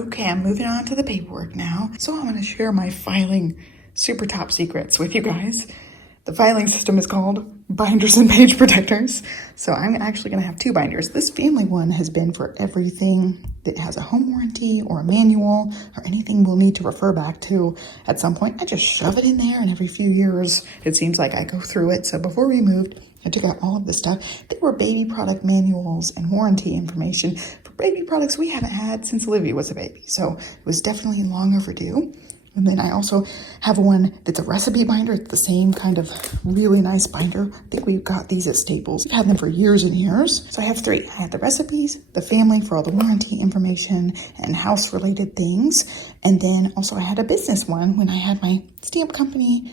Okay, I'm moving on to the paperwork now. So I'm going to share my filing super top secrets with you guys. The filing system is called Binders and Page Protectors. So I'm actually going to have two binders. This family one has been for everything that has a home warranty or a manual or anything we'll need to refer back to at some point. I just shove it in there, and every few years it seems like I go through it. So before we moved, I took out all of this stuff. They were baby product manuals and warranty information for baby products we haven't had since Olivia was a baby. So it was definitely long overdue. And then I also have one that's a recipe binder. It's the same kind of really nice binder. I think we've got these at Staples. We've had them for years and years. So I have three. I had the recipes, the family for all the warranty information and house related things. And then also I had a business one when I had my stamp company.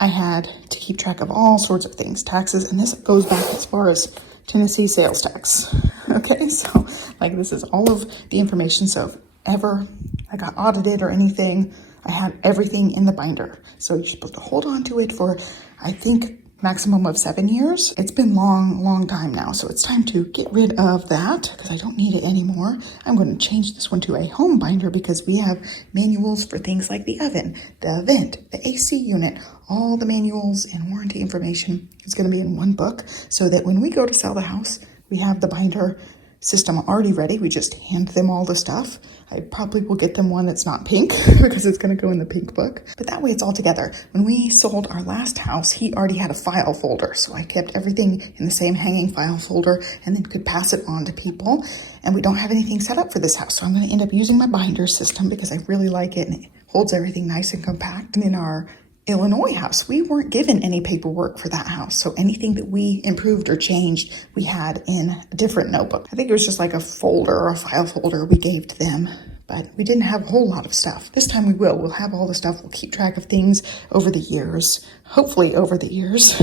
I had to keep track of all sorts of things, taxes, and this goes back as far as Tennessee sales tax. Okay, so like this is all of the information. So if ever I got audited or anything, I had everything in the binder. So you're supposed to hold on to it for, I think, maximum of 7 years. It's been long time now. So it's time to get rid of that because I don't need it anymore. I'm going to change this one to a home binder because we have manuals for things like the oven, the vent, the AC unit, all the manuals and warranty information is going to be in one book so that when we go to sell the house, we have the binder system already ready. We just hand them all the stuff. I probably will get them one that's not pink because it's going to go in the pink book. But that way it's all together. When we sold our last house, he already had a file folder. So I kept everything in the same hanging file folder and then could pass it on to people. And we don't have anything set up for this house. So I'm going to end up using my binder system because I really like it and it holds everything nice and compact. And in our Illinois house, we weren't given any paperwork for that house. So anything that we improved or changed, we had in a different notebook. I think it was just like a folder or a file folder we gave to them, but we didn't have a whole lot of stuff. This time we will. We'll have all the stuff. We'll keep track of things over the years, hopefully over the years,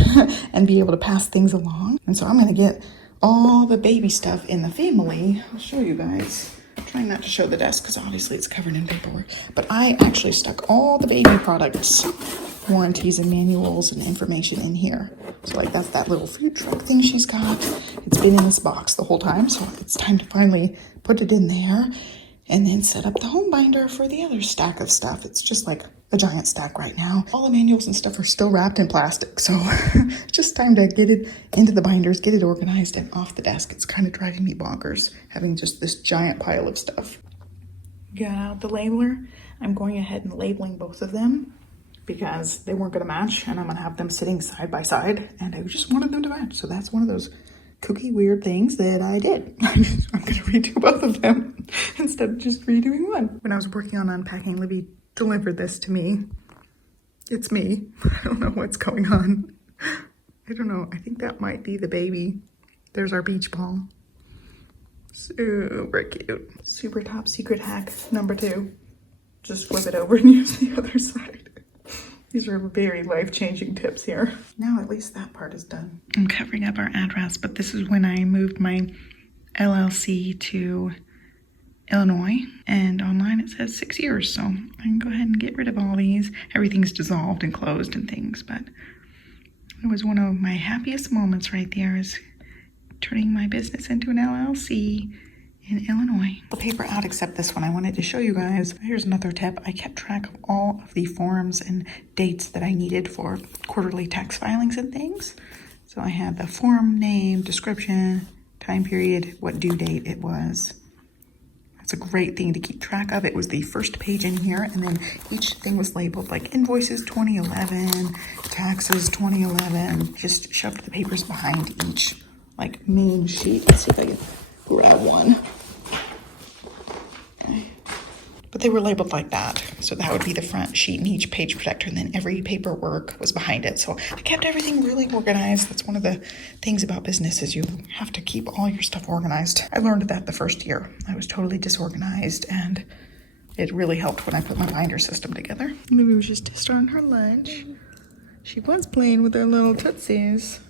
and be able to pass things along. And so I'm going to get all the baby stuff in the family. I'll show you guys. I'm trying not to show the desk because obviously it's covered in paperwork. But I actually stuck all the baby products, warranties and manuals and information in here. So like that's that little food truck thing she's got. It's been in this box the whole time. So it's time to finally put it in there and then set up the home binder for the other stack of stuff. It's just like a giant stack right now. All the manuals and stuff are still wrapped in plastic. So it's just time to get it into the binders, get it organized and off the desk. It's kind of driving me bonkers having just this giant pile of stuff. Got out the labeler. I'm going ahead and labeling both of them because they weren't going to match and I'm going to have them sitting side by side and I just wanted them to match. So that's one of those kooky weird things that I did. I'm going to redo both of them instead of just redoing one. When I was working on unpacking, Libby delivered this to me. It's me. I don't know what's going on. I don't know. I think that might be the baby. There's our beach ball. Super cute. Super top secret hack number 2. Just flip it over and use the other side. These are very life-changing tips here. Now at least that part is done. I'm covering up our address, but this is when I moved my LLC to Illinois, and online it says 6 years, so I can go ahead and get rid of all these. Everything's dissolved and closed and things, but it was one of my happiest moments right there is turning my business into an LLC in Illinois. The paper out except this one. I wanted to show you guys. Here's another tip. I kept track of all of the forms and dates that I needed for quarterly tax filings and things. So I had the form name, description, time period, what due date it was. It's a great thing to keep track of. It was the first page in here, and then each thing was labeled like invoices 2011, taxes 2011. Just shoved the papers behind each like main sheet. Let's see if I can grab one. Okay. But they were labeled like that. So that would be the front sheet and each page protector, and then every paperwork was behind it. So I kept everything really organized. That's one of the things about business is you have to keep all your stuff organized. I learned that the first year. I was totally disorganized, and it really helped when I put my binder system together. Maybe was just starting her lunch. She was playing with her little tootsies.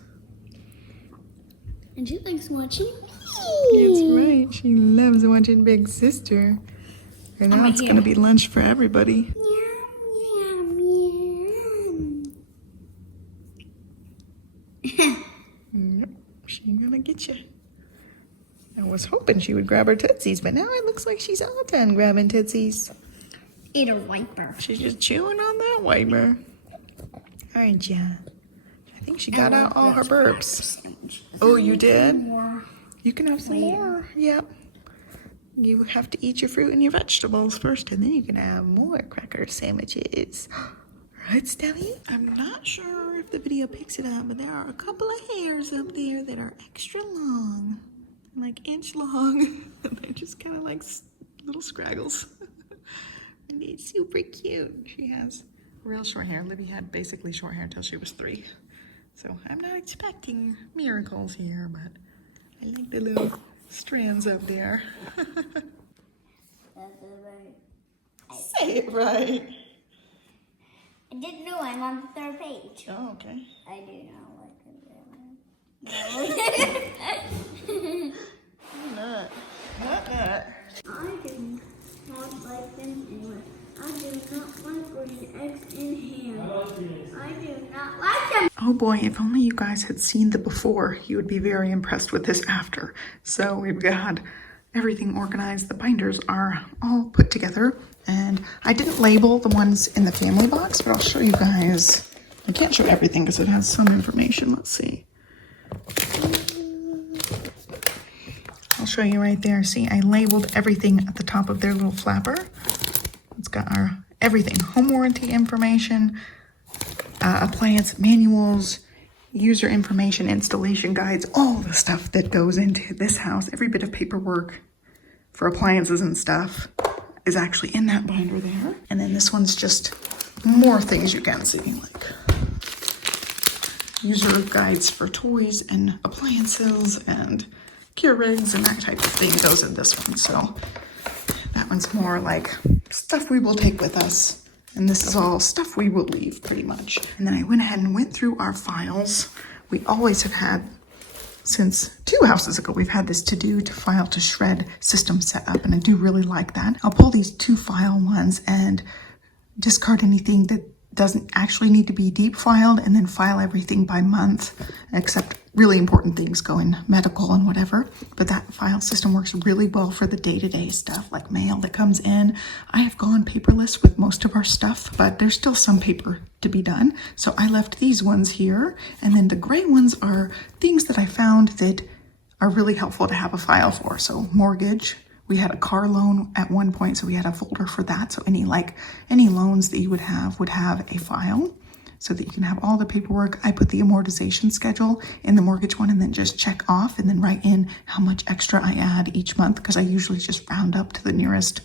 And she likes watching me. That's right. She loves watching Big Sister. And now it's going to be lunch for everybody. Yep, she gonna get you. I was hoping she would grab her Tootsies, but now it looks like she's all done grabbing Tootsies. Eat a wiper. She's just chewing on that wiper. Aren't ya? I think she got out all her burps. Oh, you did? You can have some more. Yep. You have to eat your fruit and your vegetables first, and then you can have more cracker sandwiches. Right, Stella? I'm not sure if the video picks it up, but there are a couple of hairs up there that are extra long. Like inch long. They're just kind of like little scraggles. And it's super cute. She has real short hair. Libby had basically short hair until she was 3. So I'm not expecting miracles here, but I like the little strands up there. Say it right. I didn't know I'm on the 3rd page. Oh, okay. I do not like it. Not. I do not like them anyway. I do not like green eggs in ham. I do not like them. Oh boy, if only you guys had seen the before, you would be very impressed with this after. So we've got everything organized. The binders are all put together, and I didn't label the ones in the family box, but I'll show you guys. I can't show everything because it has some information. Let's see. I'll show you right there. See, I labeled everything at the top of their little flapper. It's got our everything, home warranty information, appliance manuals, user information, installation guides, all the stuff that goes into this house. Every bit of paperwork for appliances and stuff is actually in that binder there. And then this one's just more things you can see, like user guides for toys and appliances and Keurigs and that type of thing goes in this one. So that one's more like stuff we will take with us. And this is all stuff we will leave pretty much. And then I went ahead and went through our files. We always have had, since 2 houses ago, we've had this to file to shred system set up. And I do really like that. I'll pull these 2 file ones and discard anything that doesn't actually need to be deep filed, and then file everything by month, except really important things go in medical and whatever. But that file system works really well for the day-to-day stuff, like mail that comes in. I have gone paperless with most of our stuff, but there's still some paper to be done. So I left these ones here, and then the gray ones are things that I found that are really helpful to have a file for. So mortgage. We had a car loan at one point, so we had a folder for that. So any loans that you would have a file so that you can have all the paperwork. I put the amortization schedule in the mortgage one and then just check off and then write in how much extra I add each month, because I usually just round up to the nearest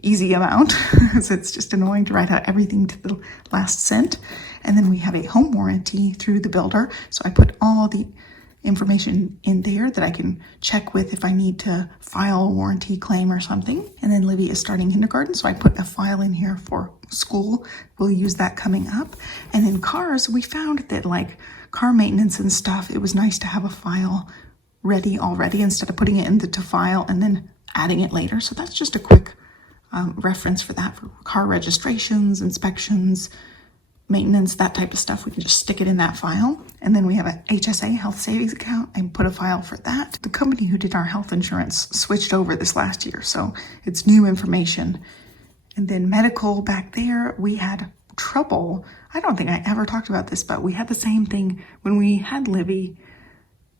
easy amount. So it's just annoying to write out everything to the last cent. And then we have a home warranty through the builder. So I put all the information in there that I can check with if I need to file a warranty claim or something. And then Livy is starting kindergarten, so I put a file in here for school. We'll use that coming up. And then cars, we found that like car maintenance and stuff, it was nice to have a file ready already instead of putting it into to file and then adding it later. So that's just a quick reference for that, for car registrations, inspections, maintenance, that type of stuff. We can just stick it in that file. And then we have a HSA, health savings account, and put a file for that. The company who did our health insurance switched over this last year, so it's new information. And then medical back there, we had trouble. I don't think I ever talked about this, but we had the same thing when we had Livy.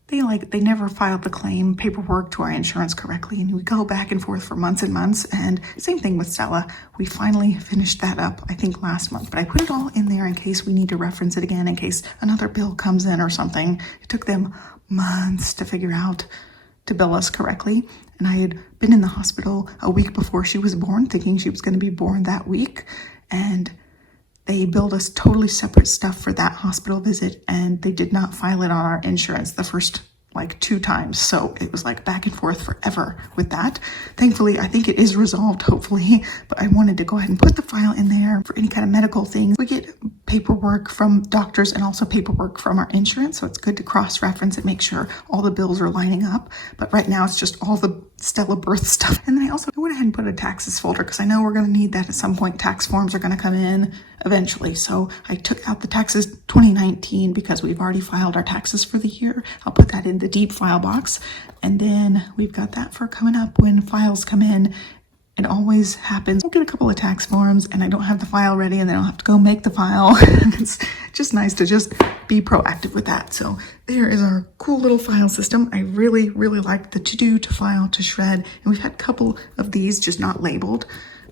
They never filed the claim paperwork to our insurance correctly, and we go back and forth for months and months. And same thing with Stella. We finally finished that up, I think last month, but I put it all in there in case we need to reference it again, in case another bill comes in or something. It took them months to figure out to bill us correctly. And I had been in the hospital a week before she was born, thinking she was going to be born that week. And they billed us totally separate stuff for that hospital visit, and they did not file it on our insurance the first 2 times. So it was like back and forth forever with that. Thankfully, I think it is resolved, hopefully, but I wanted to go ahead and put the file in there for any kind of medical things. We get paperwork from doctors and also paperwork from our insurance, so it's good to cross-reference and make sure all the bills are lining up. But right now, it's just all the Stella birth stuff. And then I went ahead and put a taxes folder, because I know we're going to need that at some point. Tax forms are going to come in eventually. So I took out the taxes 2019 because we've already filed our taxes for the year. I'll put that in the deep file box. And then we've got that for coming up when files come in. It always happens. I'll get a couple of tax forms and I don't have the file ready and then I'll have to go make the file. It's just nice to just be proactive with that. So there is our cool little file system. I really, really like the to do, to file, to shred. And we've had a couple of these just not labeled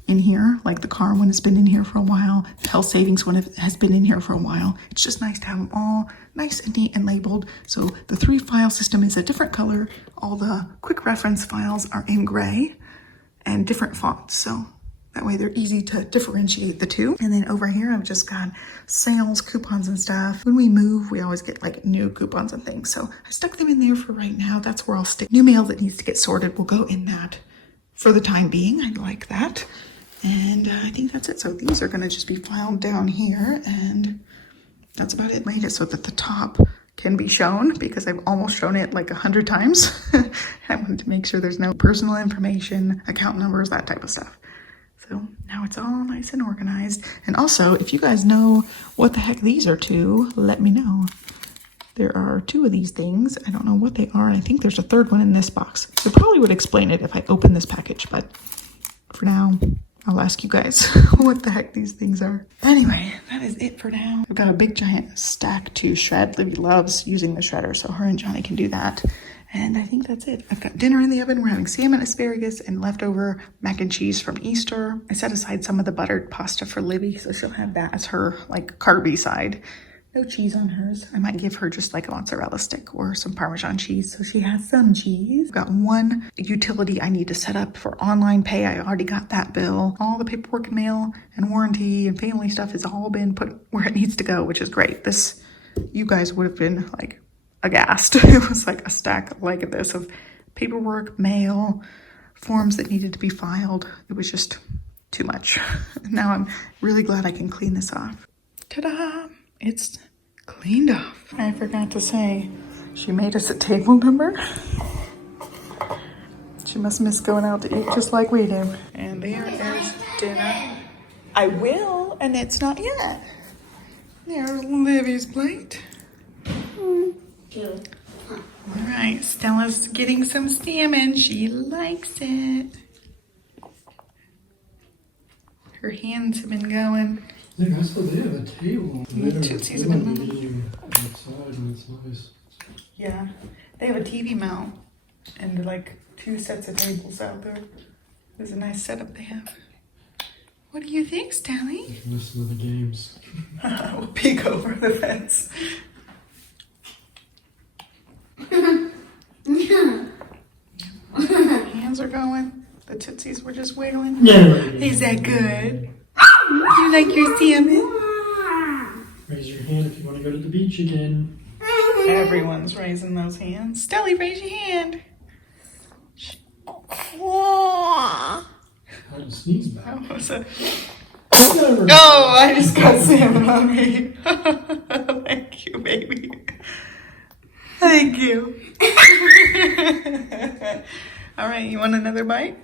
in here, like the car one has been in here for a while. The health savings one has been in here for a while. It's just nice to have them all nice and neat and labeled. So the 3 file system is a different color. All the quick reference files are in gray and different fonts, so that way they're easy to differentiate the two. And then over here I've just got sales, coupons and stuff. When we move, we always get like new coupons and things, so I stuck them in there for right now. That's where I'll stick. New mail that needs to get sorted will go in that for the time being. I like that. And I think that's it. So these are going to just be filed down here, and that's about it. Made it so that the top can be shown because I've almost shown it like 100 times. I wanted to make sure there's no personal information, account numbers, that type of stuff. So now it's all nice and organized. And also, if you guys know what the heck these are to, let me know. There are 2 of these things. I don't know what they are. And I think there's a 3rd one in this box. I probably would explain it if I open this package, but for now, I'll ask you guys what the heck these things are. Anyway, that is it for now. I've got a big giant stack to shred. Livy loves using the shredder, so her and Johnny can do that. And I think that's it. I've got dinner in the oven. We're having salmon, asparagus, and leftover mac and cheese from Easter. I set aside some of the buttered pasta for Livy, so she'll have that as her like carby side. No cheese on hers. I might give her just like a mozzarella stick or some Parmesan cheese so she has some cheese. I've got one utility I need to set up for online pay. I already got that bill. All the paperwork and mail and warranty and family stuff has all been put where it needs to go, which is great. This, you guys would have been like aghast. It was like a stack like this of paperwork, mail, forms that needed to be filed. It was just too much. Now I'm really glad I can clean this off. Ta-da! It's cleaned off. I forgot to say, she made us a table number. She must miss going out to eat just like we do. And there is dinner. I will, and it's not yet. There's Livy's plate. All right, Stella's getting some salmon. She likes it. Her hands have been going. I saw they have a table. The Tootsies have been moving. Eating outside and it's nice. Yeah, they have a TV mount and like 2 sets of tables out there. There's a nice setup they have. What do you think, Stanley? You can listen to the games. We'll peek over the fence. Hands are going. The Tootsies were just wiggling. No. Is that good? You like your salmon? Raise your hand if you want to go to the beach again. Everyone's raising those hands. Stelly, raise your hand. I had to sneeze back. That was a... Never. Oh, I just got salmon on me. Thank you, baby. Thank you. All right, you want another bite?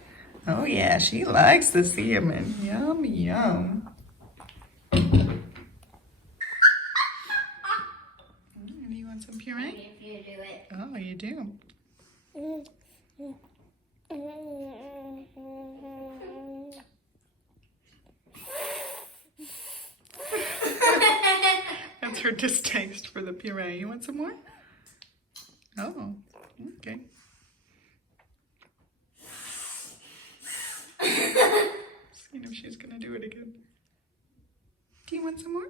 Oh yeah, she likes the salmon. Yum, yum. Do you want some puree? If you do it. Oh, you do. That's her distaste for the puree. You want some more? Oh, okay. Seeing if she's gonna do it again. Do you want some more?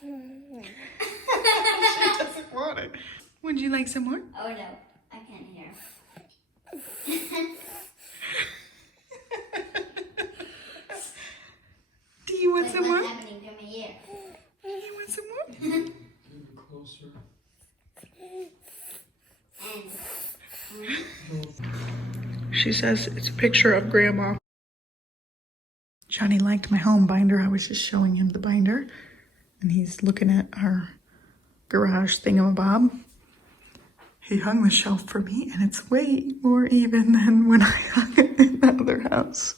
She doesn't want it. Would you like some more? Oh no, I can't hear. Do you want some more? What's happening to my ear? You want some more? Move it closer. She says it's a picture of Grandma. Johnny liked my home binder. I was just showing him the binder. And he's looking at our garage thingamabob. He hung the shelf for me, and it's way more even than when I hung it in the other house.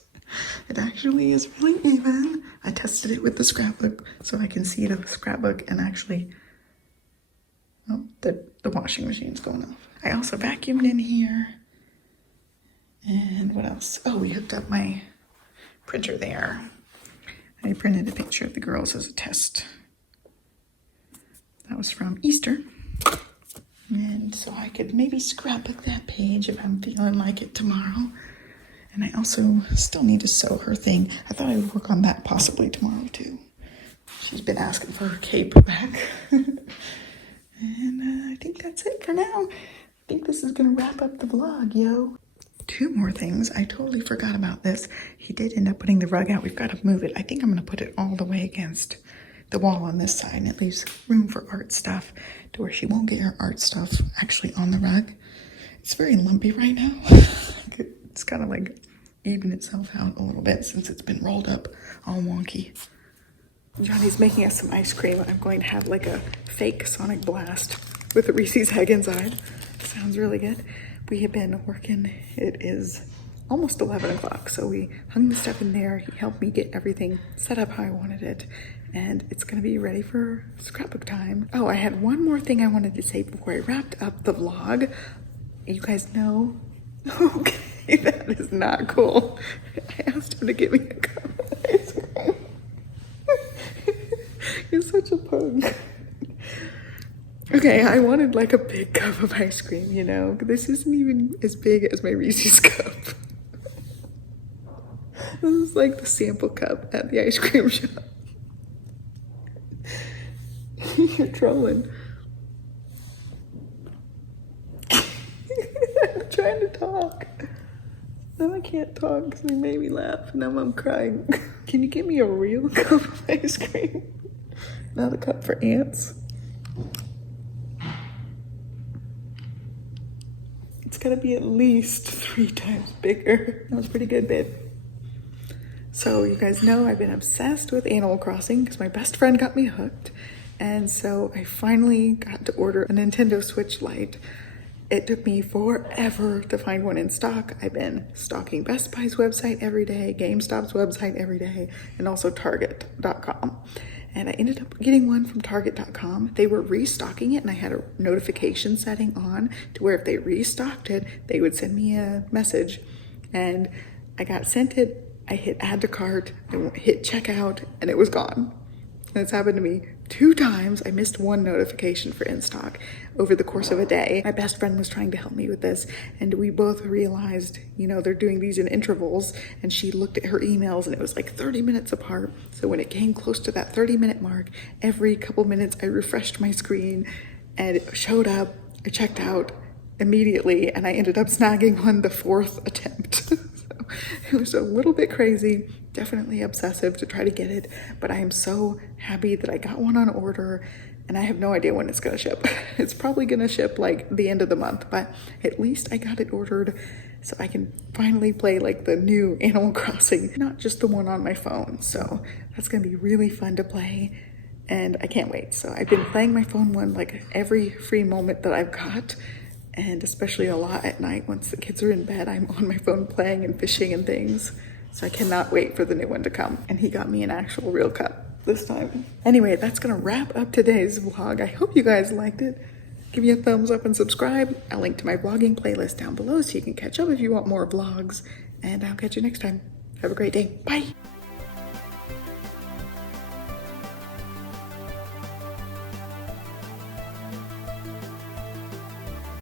It actually is really even. I tested it with the scrapbook so I can see the scrapbook and actually, oh, the washing machine's going off. I also vacuumed in here. And what else? Oh, we hooked up my printer there. I printed a picture of the girls as a test. That was from Easter. And so I could maybe scrapbook that page if I'm feeling like it tomorrow. And I also still need to sew her thing. I thought I would work on that possibly tomorrow too. She's been asking for her cape back. And I think that's it for now. I think this is gonna wrap up the vlog, yo. Two more things. I totally forgot about this. He did end up putting the rug out. We've got to move it. I think I'm gonna put it all the way against the wall on this side, and it leaves room for art stuff to where she won't get her art stuff actually on the rug. It's very lumpy right now. It's kind of like even itself out a little bit since it's been rolled up all wonky. Johnny's making us some ice cream. I'm going to have like a fake Sonic Blast with a Reese's egg inside. Sounds really good. We have been working. It is almost 11 o'clock, so we hung the stuff in there. He helped me get everything set up how I wanted it, and it's gonna be ready for scrapbook time. Oh, I had one more thing I wanted to say before I wrapped up the vlog. You guys know, okay, that is not cool. I asked him to give me a cup of ice cream. You're such a punk. Okay, I wanted like a big cup of ice cream, you know? This isn't even as big as my Reese's cup. This is like the sample cup at the ice cream shop. You're trolling. I'm trying to talk. Now I can't talk because they made me laugh. Now I'm crying. Can you give me a real cup of ice cream? Not a cup for ants. It's gotta be at least 3 times bigger. That was pretty good, babe. So you guys know I've been obsessed with Animal Crossing because my best friend got me hooked. And so I finally got to order a Nintendo Switch Lite. It took me forever to find one in stock. I've been stalking Best Buy's website every day, GameStop's website every day, and also Target.com. And I ended up getting one from Target.com. They were restocking it, and I had a notification setting on to where if they restocked it, they would send me a message. And I got sent it, I hit add to cart, I hit checkout, and it was gone. And it's happened to me 2 times. I missed one notification for in stock over the course of a day. My best friend was trying to help me with this, and we both realized, you know, they're doing these in intervals, and she looked at her emails and it was like 30 minutes apart. So when it came close to that 30-minute mark, every couple minutes I refreshed my screen and it showed up. I checked out immediately and I ended up snagging one the 4th attempt. So it was a little bit crazy. Definitely obsessive to try to get it, but I am so happy that I got one on order, and I have no idea when it's gonna ship. It's probably gonna ship like the end of the month, but at least I got it ordered so I can finally play like the new Animal Crossing, not just the one on my phone. So that's gonna be really fun to play, and I can't wait. So I've been playing my phone one like every free moment that I've got, and especially a lot at night once the kids are in bed. I'm on my phone playing and fishing and things. So I cannot wait for the new one to come. And he got me an actual real cup this time. Anyway, that's gonna wrap up today's vlog. I hope you guys liked it. Give me a thumbs up and subscribe. I'll link to my vlogging playlist down below so you can catch up if you want more vlogs. And I'll catch you next time. Have a great day. Bye.